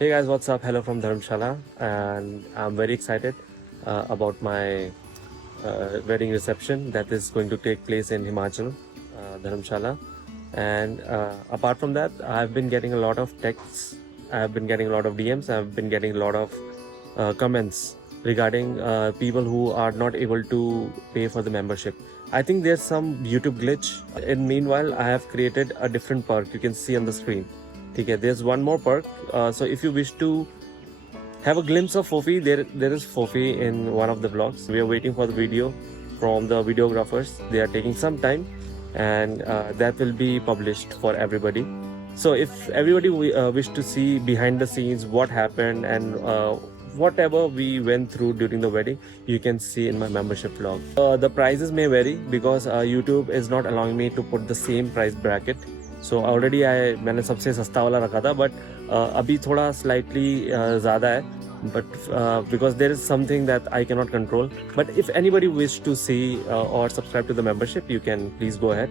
Hey guys, what's up? Hello from Dharamshala, and I'm very excited about my wedding reception that is going to take place in Himachal, Dharamshala. And apart from that, I've been getting a lot of texts, I've been getting a lot of DMs, I've been getting a lot of comments regarding people who are not able to pay for the membership. I think there's some YouTube glitch. In meanwhile, I have created a different perk you can see on the screen. Okay, there's one more perk. So if you wish to have a glimpse of Fofi, there is Fofi in one of the vlogs. We are waiting for the video from the videographers. They are taking some time, and that will be published for everybody. So if everybody wish to see behind the scenes what happened and whatever we went through during the wedding, you can see in my membership vlog. The prices may vary because YouTube is not allowing me to put the same price bracket. So already मैंने सबसे सस्ता वाला रखा था, but अभी थोड़ा slightly ज़्यादा है, but because there is something that I cannot control. But if anybody wish to see or subscribe to the membership, you can please go ahead.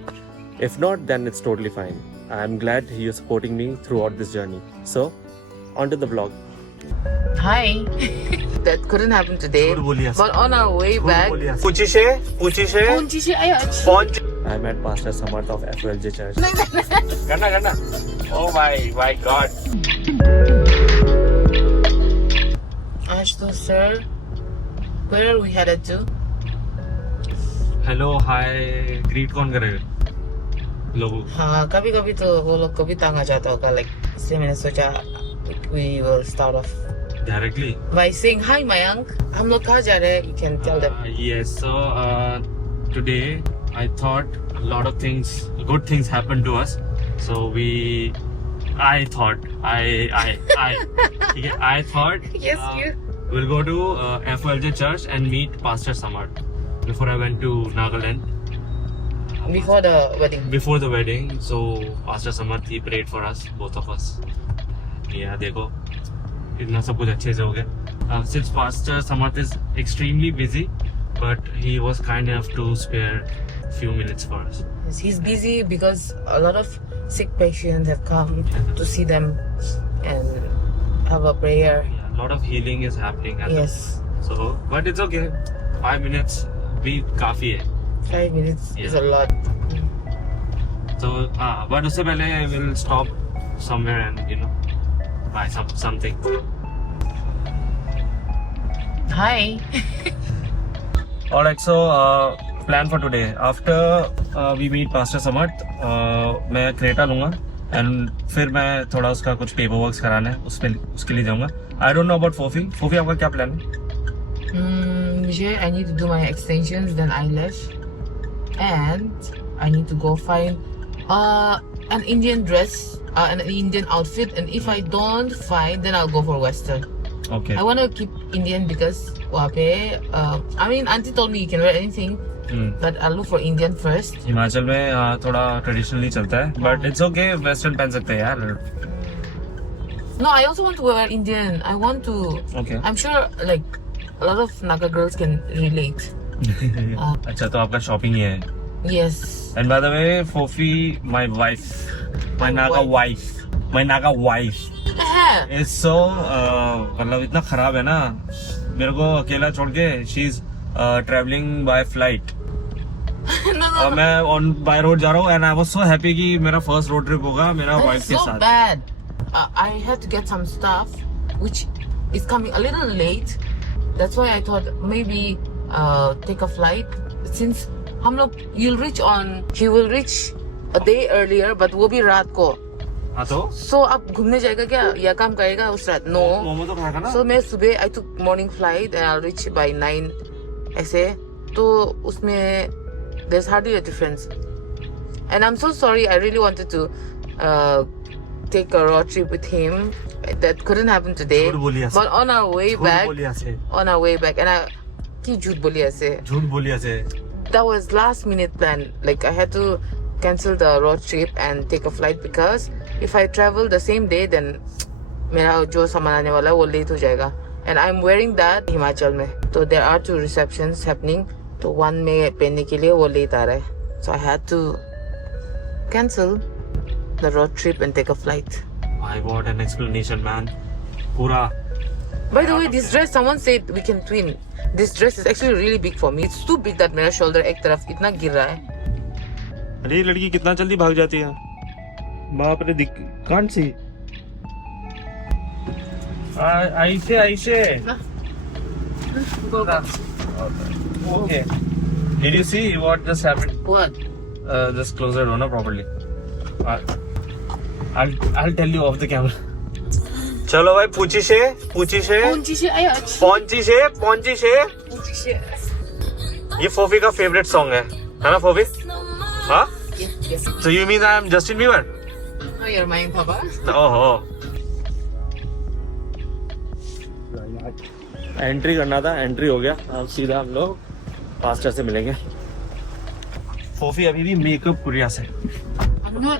If not, then it's totally fine. I'm glad you're supporting me throughout this journey. So, on to the vlog. Hi. That couldn't happen today. But on our way back. I met Pastor Samarth of FLJ Church. Oh my God. Ashto sir, where are we headed to? Hello, hi. Greet कौन करेगा लोगों? हाँ, कभी कभी तो वो लोग को भी तंग आ जाता होगा, like इसलिए मैंने सोचा we will start off Directly. by saying hi Mayank. हम लोग कहाँ जा रहे हैं? You can tell them. Yes, so today I thought a lot of things, good things happened to us. So I thought Yes, you. we'll go to FLJ Church and meet Pastor Samarth before I went to Nagaland. Before the wedding. Before the wedding, so Pastor Samarth, he prayed for us, both of us. Yeah, देखो इतना सब कुछ अच्छे से हो गया. Since Pastor Samarth is extremely busy, but he was kind enough to spare a few minutes for us. Yes, he's busy because a lot of sick patients have come to see them and have a prayer. Yeah, a lot of healing is happening. Yes. So, but it's okay. 5 minutes भी काफी है. 5 minutes is Yeah. a lot. So, but उससे पहले we'll stop somewhere and buy something. Hi. Alright, so plan for today. After we meet Pastor Samarth, मैं Creta लूँगा and फिर मैं थोड़ा उसका कुछ पेपर वर्क्स कराना है, उसके लिए जाऊँगा. I don't know about Fofi. Fofi, आपका क्या प्लान है? Usually I need to do my extensions, then eyelash, and I need to go find an Indian dress, an Indian outfit, and if I don't find, then I'll go for Western. Okay. I want to keep Indian because वहाँ पे, I mean, auntie told me you can wear anything, but I'll look for Indian first. Himachal में थोड़ा traditionally चलता है, but it's okay, western पहन सकते हैं यार. No, I also want to wear Indian. I want to. Okay. I'm sure like a lot of Naga girls can relate. अच्छा, तो आपका शॉपिंग ही है. Yes. And by the way, Fofi, my wife, my Naga wife, is so मतलब इतना खराब है ना, मेरे को अकेला छोड़ के she is traveling by flight. No. और मैं on by road जा रहा हूँ and I was so happy कि मेरा first road trip होगा मेरा That's wife के so साथ. bad. I had to get some stuff which is coming a little late. That's why I thought maybe take a flight. Since हम लोग he will reach a day earlier, but वो भी रात को. हाँ तो? So अब घूमने जाएगा क्या या काम करेगा उस रात? No. मोमो तो खाएगा ना? So मैं सुबह I took morning flight and I'll reach by 9 ऐसे. तो उसमें there's hardly a difference. And I'm so sorry. I really wanted to take a road trip with him. That couldn't happen today. But on our way back, and की झूठ बोली ऐसे. That was last minute plan. Like I had to cancel the road trip and take a flight because if I travel the same day, then मेरा जो सामान आने वाला है वो late हो जाएगा. And I'm wearing that Himachal में. So there are 2 receptions happening. तो one में पहनने के लिए वो late आ रहा है. So I had to cancel the road trip and take a flight. I want an explanation, man. पूरा By the way, this dress, someone said we can twin. This dress is actually really big for me. It's too big that मेरा shoulder एक तरफ इतना गिर रहा है. अरे ये लड़की कितना जल्दी भाग जाती है. बाप रे, can't see. ऐसे Go. Okay. Did you see what just happened? What? Just close the door, no, properly. I'll tell you off the camera. चलो भाई, पूछी से ये फोफी का फेवरेट सॉन्ग है ना फोफी? हाँ? Yes. So you mean I am Justin Bieber? No, you're mine, Papa. ओहो. एंट्री करना था, एंट्री हो गया. अब सीधा हम लोग पास्टर से मिलेंगे. फोफी अभी भी मेकअप कुरिया से.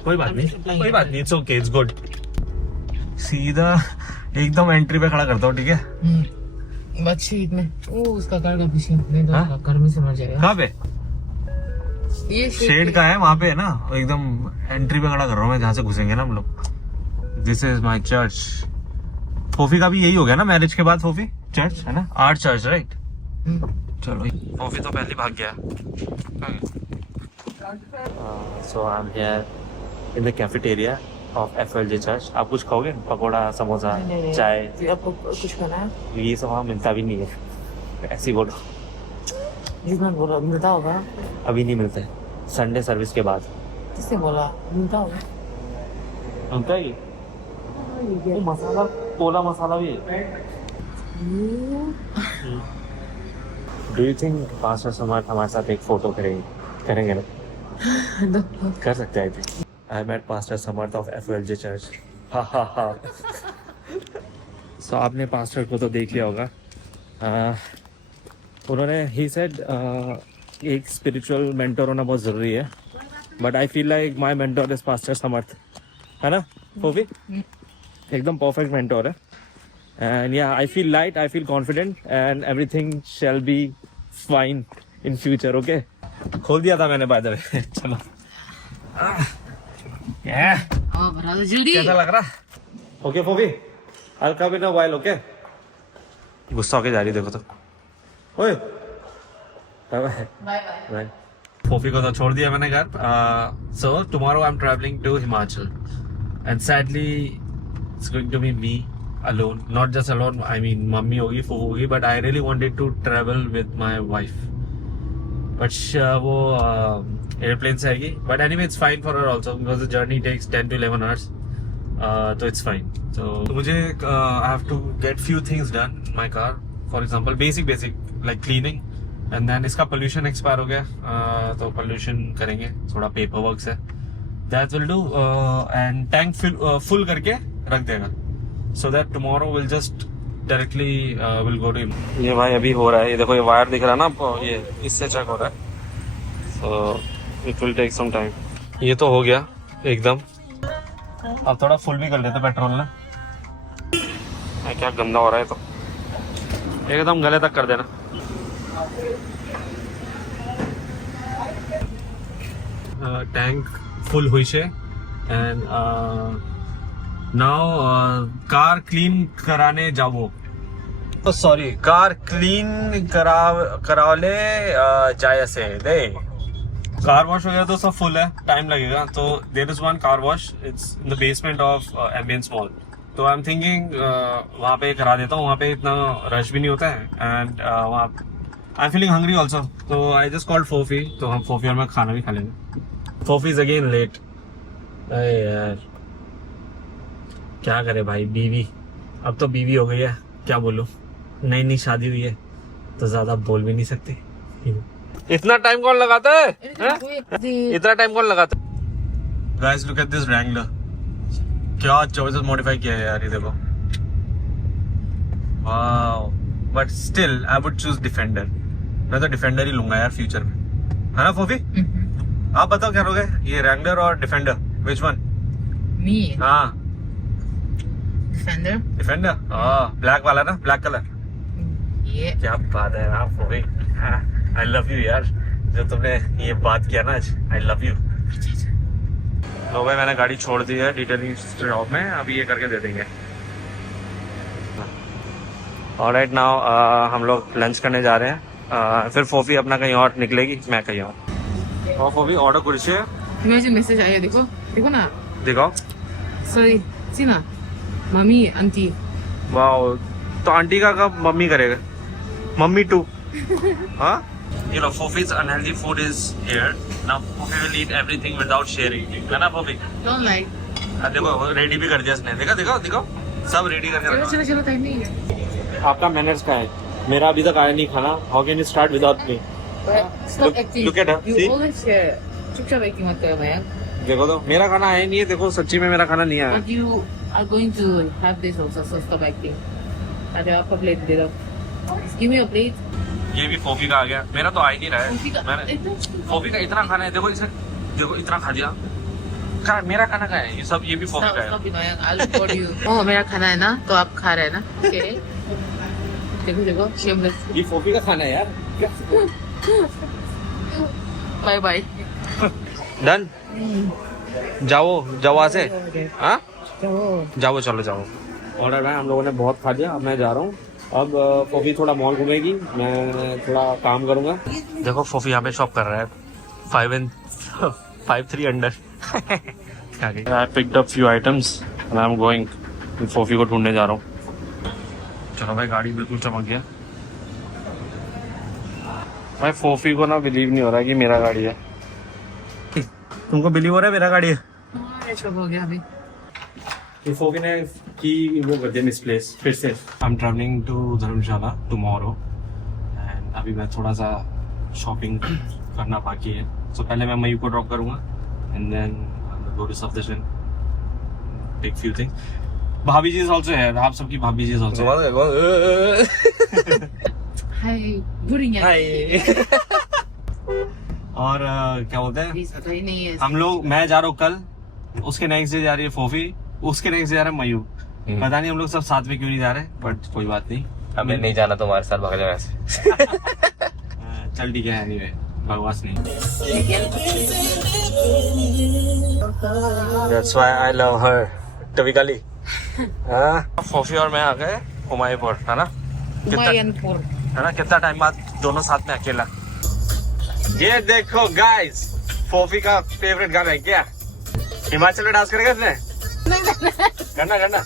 कोई बात नहीं, इट्स ओके, इट्स गुड. सीधा एकदम एंट्री पे खड़ा करता हूँ, ठीक है? बच्ची में उसका कार का पीछे नहीं तो हाँ? गर्मी से मर जाएगा. कहाँ पे? ये शेड का है वहाँ पे, है ना? एकदम एंट्री पे खड़ा कर रहा हूँ मैं, जहाँ से घुसेंगे ना हम लोग. This is my church. फोफी का भी यही हो गया ना मैरिज के बाद? फोफी चर्च है ना, आर्ट चर्च, राइट? चलो, फोफी तो पहले भाग गया. So I am here in the cafeteria of FLJ church. आप कुछ खाओगे? पकोड़ा, समोसा, चाय? आपको कुछ खाना है? ये सब वहाँ मिलता भी नहीं है. ऐसे ही बोलो. जिसने बोला मिलता होगा. अभी नहीं मिलता है, संडे सर्विस के बाद. किसने बोला मिलता होगा? मिलता है ये मसाला, पोला मसाला भी है. डू यू थिंक पास्टर समर्थ हमारे साथ एक फोटो करेंगे ना? कर सकते हैं. I met Pastor Samarth of FLJ Church. हा. So आपने पास्टर को तो देख लिया होगा. उन्होंने he said एक स्पिरिचुअल मेंटर होना बहुत ज़रूरी है. But I feel like my mentor is Pastor Samarth. है ना फोफी? एकदम परफेक्ट मेंटर है. And yeah, I feel light, I feel confident, and everything shall be fine in future. Okay? खोल दिया था मैंने by the way. चलो. जल्दी. कैसा लग रहा? ओके फोफी, I'll come in a while, okay? गुस्सा होके जा रही देखो तो. ओए, बाय. फोफी को तो छोड़ दिया मैंने घर. So tomorrow I'm traveling to Himachal, and sadly it's going to be me alone. Not just alone, I mean mummy होगी, फूफू होगी, but I really wanted to travel with my wife. But वो एयरप्लेन से आएगी. But anyway, it's fine for her also because the journey takes 10 to 11 hours. So it's fine. So मुझे I have to get few things done in my car. For example, basic like cleaning. And then इसका pollution expire हो गया. तो pollution करेंगे. थोड़ा paperwork है. That will do. And tank full करके रख देगा. So that tomorrow we'll just directly will go to him. ये भाई अभी हो रहा है. ये देखो, ये वायर दिख रहा है ना, ये इससे चेक हो रहा है. So it will take some time. ये तो हो गया एकदम. अब थोड़ा फुल भी कर लेते पेट्रोल ना. क्या गंदा हो रहा है, तो एकदम गले तक कर देना. टैंक फुल हुई से. एंड नाउ कार क्लीन कराने जाओ. सॉरी, कार क्लीन करावले जाए से दे. कार वॉश वगैरह तो सब फुल है, टाइम लगेगा. तो there is one car wash, it's in the basement of Ambience mall. तो आई एम थिंकिंग वहाँ पे करा देता हूँ. वहाँ पे इतना रश भी नहीं होता है. एंड वहाँ I am feeling hungry also. तो आई जस्ट कॉल्ड फोफी. तो हम फोफी और मैं खाना भी खा लेंगे. फोफी इज अगेन लेट. अरे यार क्या करे भाई, बीवी अब तो बीवी हो गई है, क्या बोलूं. नई शादी हुई है तो ज्यादा बोल भी नहीं सकते. इतना टाइम कौन लगाता है? इतना टाइम कौन लगाता है? Guys look at this Wrangler. क्या चॉइसेस मॉडिफाई किया है यार, ये देखो. Wow. But still I would choose defender. मैं तो डिफेंडर ही लूंगा यार फ्यूचर में, है ना फोफी? आप बताओ क्या लोगे, ये रैंगलर और डिफेंडर, विच वन? मी. हाँ, डिफेंडर. ब्लैक वाला ना, ब्लैक कलर. ये क्या बात है आप फोफी. आई लव यू यार, जो तुमने ये बात किया ना आज. I love you. लो भाई, मैंने गाड़ी छोड़ दी है डिटेलिंग शॉप में. अभी ये करके दे देंगे. ऑलराइट नाउ हम लोग लंच करने जा रहे हैं, फिर फोफी अपना कहीं और निकलेगी, मैं कहीं और फोफी ऑर्डर करिए Imagine message आया देखो देखो ना दिखाओ। sorry सी ना मम्मी आंटी वाओ, तो आंटी का कब मम्मी करेगा, मम्मी टू। हाँ, you know Fofi's unhealthy food is here now. Fofi will eat everything without sharing, है ना फोफी? don't like देखो रेडी भी कर दिया इसने, देखो देखो देखो सब रेडी करके चलो रखा। चलो चलो टाइम नहीं है आपका मैनर्स का है, मेरा अभी तक आया नहीं खाना। How can you start without me? stop acting look at her, you see? always share चुपचाप एक्टिंग मत करो मैं देखो तो मेरा खाना आया नहीं है, देखो सच्ची में मेरा खाना नहीं आया। but you are going to have this also so stop acting अरे आपका प्लेट दे दो give me a plate ये भी फोफी का आ गया, मेरा तो आ ही नहीं रहा फोफी का है। मैंने फोफी का इतना खाना है, देखो इसे देखो इतना खा दिया। मेरा खाना का है ये सब, ये भी फोफी का है। stop annoying I'll record you oh मेरा खाना है ना तो आप खा रहे हैं ना okay देखो देखो shameless ये फोफी का खाना है यार। bye bye डन, जाओ जाओ वहाँ से। हाँ जाओ चलो जाओ। ऑर्डर है, हम लोगों ने बहुत खा लिया, अब मैं जा रहा हूँ। अब फोफी थोड़ा मॉल घूमेगी, मैं थोड़ा काम करूँगा। देखो फोफी यहाँ पे शॉप कर रहा है 5 under। I picked up few items and I'm going। फोफी को ढूंढने जा रहा हूँ। चलो भाई, गाड़ी बिल्कुल चमक गया भाई। फोफी को ना बिलीव नहीं हो रहा है कि मेरा गाड़ी है। तुमको बिलीव हो रहा है मेरा गाड़ी है? हाँ सब हो गया अभी फोफी ने की वो कर दिया मिसप्लेस फिर से। I am travelling to Dharamshala tomorrow and अभी मैं थोड़ा सा शॉपिंग करना बाकी है। तो पहले मैं मयू को ड्रॉप करूंगा एंड देन गो टू सफदर्शन, टेक फ्यू थिंग्स। भाभी जी इज आल्सो हियर, आप सबकी भाभी जी इज आल्सो। हाय बुढ़िया हाय। और क्या बोलते हैं, प्लीज पता ही नहीं है हम लोग, मैं जा रहा हूँ कल, उसके नेक्स्ट डे जा रही है फोफी, उसके नेक्स्ट डे जा रहा है मयू। पता नहीं हम लोग सब साथ में क्यों नहीं जा रहे, बट कोई बात नहीं। हमें नहीं जाना तुम्हारे साथ, भाग जाओ ऐसे। चल ठीक है, एनीवे बकवास नहीं। That's why I love her, टविकाली। हाँ, फोफी और मैं आ गए हुमायूंपुर, है ना? हुमायूंपुर है ना? कितना टाइम बाद दोनों साथ में अकेला। ये देखो गाइस, फोफी का फेवरेट गाना है क्या? हिमाचल में डांस करेगा इसने? करना करना।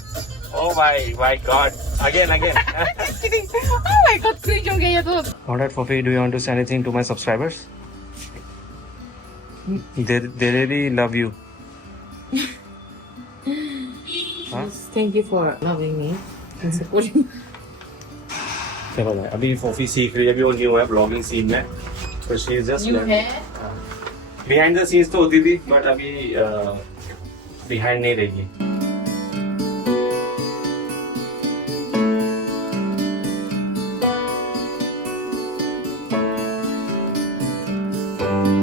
Oh my God, again. oh my god cringe हो गया ये तो Alright, Fofi, do you want to say anything to my subscribers? They really love you. thank you for loving me and supporting चलो भाई, अभी फोफी सीख रही है, अभी वो न्यू है ब्लॉगिंग सीन में, तो शी इज जस्ट you है बिहाइंड द सीन्स तो होती थी, बट अभी बिहाइंड नहीं रहेगी।